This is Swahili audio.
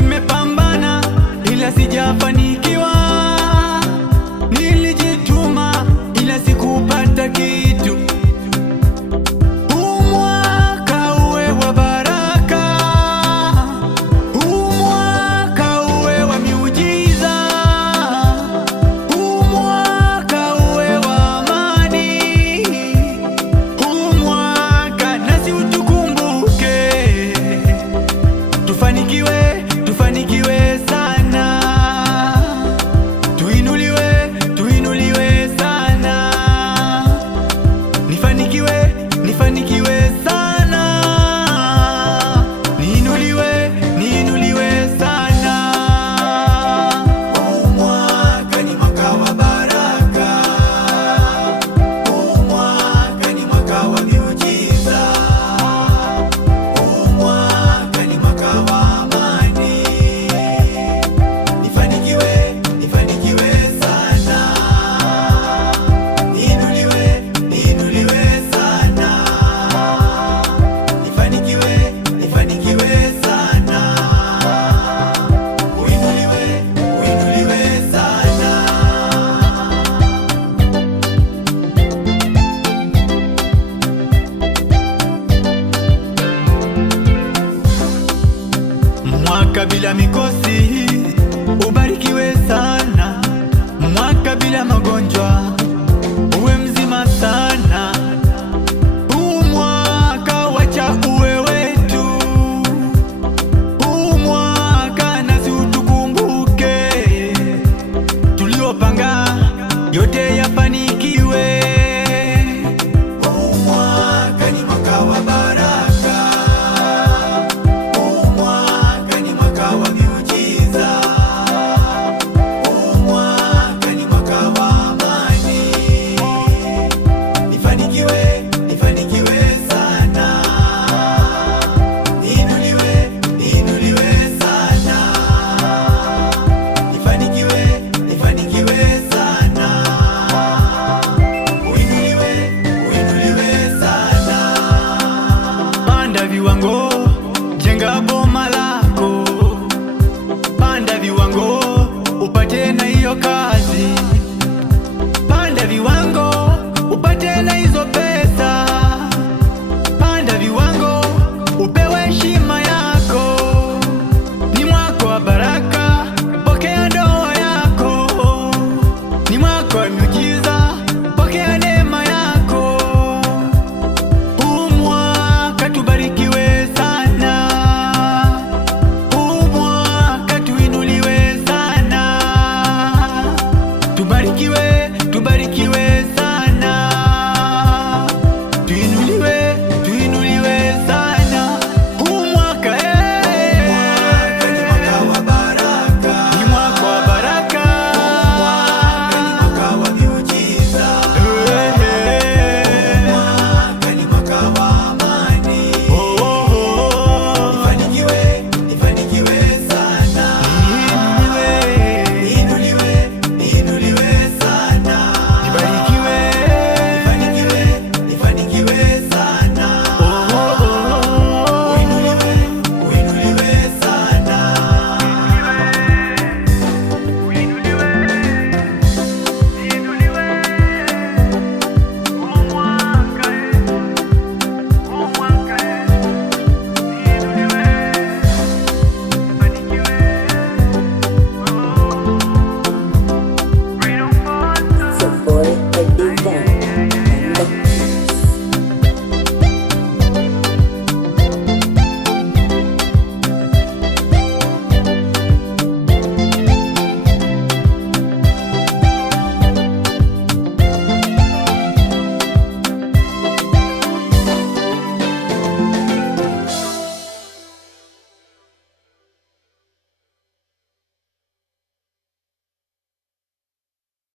Nimepambana ila sijafanikiwa, nilijituma ila sikupata kitu. Huu mwaka uwe wa baraka, huu mwaka uwe wa miujiza, huu mwaka uwe wa amani, huu mwaka nasi utukumbuke, tufanikiwe, tufanikiwe sana, tuinuliwe, tuinuliwe sana, nifanikiwe, nifanikiwe sana, niinuliwe, niinuliwe sana. Huu mwaka ni mwaka wa baraka, huu mwaka ni mwaka wa miujiza, huu mwaka ni mwaka wa amani, nifanikiwe, nifanikiwe sana, niinuliwe, niinuliwe sana, nifanikiwe, nifanikiwe sana, uinuliwe, uinuliwe sana. Mwaka bila mikosi, ubarikiwe sana. Mwaka bila magonjwa, uwe mzima sana. Huu mwaka wacha uwe wetu, huu mwaka nasi utukumbuke, tuliopanga yote yafanikiwe. Huu mwaka ni mwaka wa baraka, huu mwaka ni mwaka wa miujiza, huu mwaka ni mwaka wa amani, nifanikiwe, nifanikiwe sana, niinuliwe, niinuliwe sana, nifanikiwe, nifanikiwe sana, uinuliwe, uinuliwe sana. Panda viwango, jenga boma lako, panda viwango upate na hiyo kazi.